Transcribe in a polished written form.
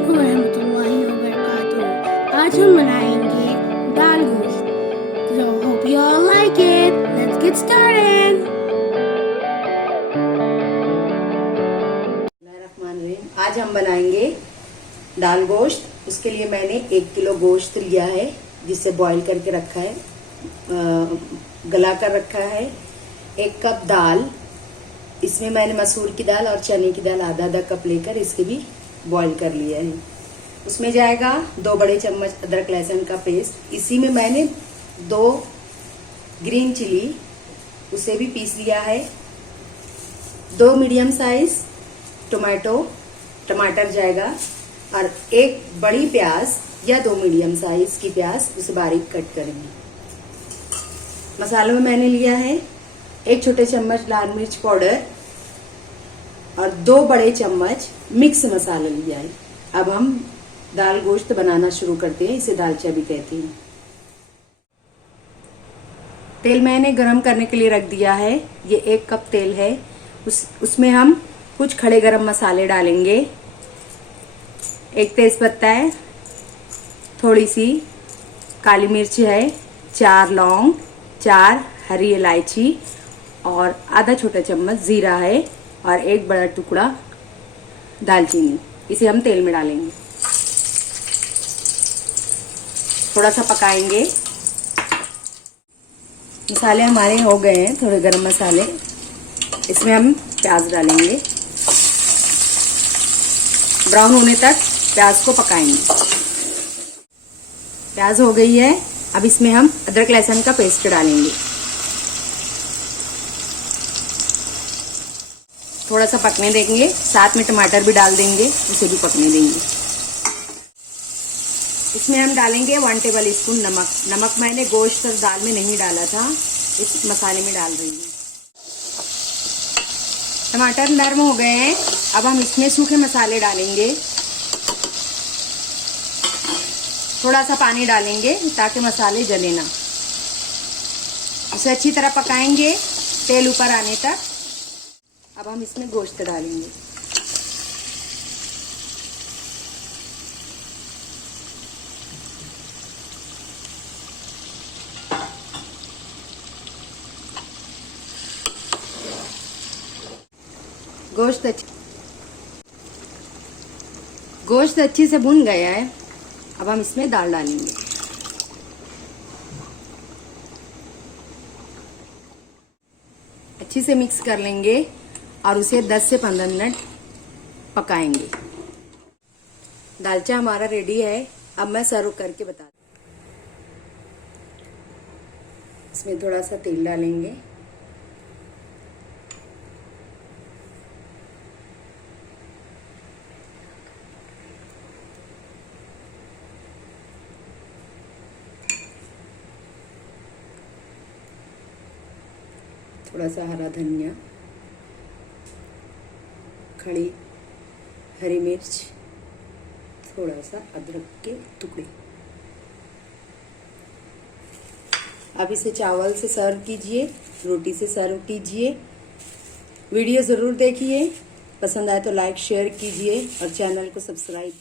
अस्सलामुअलैकुम रहमतुल्लाहि व बरकातुहू। आज हम बनाएंगे दाल गोश्त। So hope you all like it. Let's get started. आज हम बनाएंगे दाल गोश्त। उसके लिए मैंने 1 किलो गोश्त लिया है, जिसे बॉईल करके रखा है, गला कर रखा है। 1 कप दाल, इसमें मैंने मसूर की दाल और चने की दाल आधा कप लेकर इसके भी बॉईल कर लिया है। उसमें जाएगा 2 बड़े चम्मच अदरक लहसुन का पेस्ट। इसी में मैंने 2 ग्रीन चिली, उसे भी पीस लिया है। 2 मीडियम साइज टमाटर जाएगा, और 1 बड़ी प्याज या 2 मीडियम साइज की प्याज, उसे बारीक कट करेंगे। मसालों में मैंने लिया है 1 छोटे चम्मच लाल मिर्च पाउडर और 2 बड़े चम्मच मिक्स मसाला लिया है। अब हम दाल गोश्त बनाना शुरू करते हैं। इसे दालचा भी कहते हैं। तेल मैंने गरम करने के लिए रख दिया है। ये 1 कप तेल है। उसमें हम कुछ खड़े गरम मसाले डालेंगे। 1 तेजपत्ता है, थोड़ी सी काली मिर्च है, 4 लौंग, 4 हरी इलायची और आधा छोटा चम्मच जीरा है, और 1 बड़ा टुकड़ा दालचीनी। इसे हम तेल में डालेंगे, थोड़ा सा पकाएंगे। मसाले हमारे हो गए हैं, थोड़े गरम मसाले। इसमें हम प्याज डालेंगे, ब्राउन होने तक प्याज को पकाएंगे। प्याज हो गई है। अब इसमें हम अदरक लहसुन का पेस्ट डालेंगे, थोड़ा सा पकने देंगे। साथ में टमाटर भी डाल देंगे, उसे भी पकने देंगे। इसमें हम डालेंगे 1 टेबल स्पून नमक। नमक मैंने गोश्त और दाल में नहीं डाला था, इस मसाले में डाल रही हूँ। टमाटर नरम हो गए हैं। अब हम इसमें सूखे मसाले डालेंगे। थोड़ा सा पानी डालेंगे ताकि मसाले जले ना। इसे अच्छी तरह पकाएंगे तेल ऊपर आने तक। अब हम इसमें गोश्त डालेंगे। गोश्त अच्छी से भुन गया है। अब हम इसमें दाल डालेंगे। अच्छी से मिक्स कर लेंगे और उसे 10 से 15 मिनट पकाएंगे। दालचा हमारा रेडी है। अब मैं सर्व करके बता दूं। इसमें थोड़ा सा तेल डालेंगे, थोड़ा सा हरा धनिया, खड़ी हरी मिर्च, थोड़ा सा अदरक के टुकड़े। अब इसे चावल से सर्व कीजिए, रोटी से सर्व कीजिए। वीडियो ज़रूर देखिए। पसंद आए तो लाइक शेयर कीजिए और चैनल को सब्सक्राइब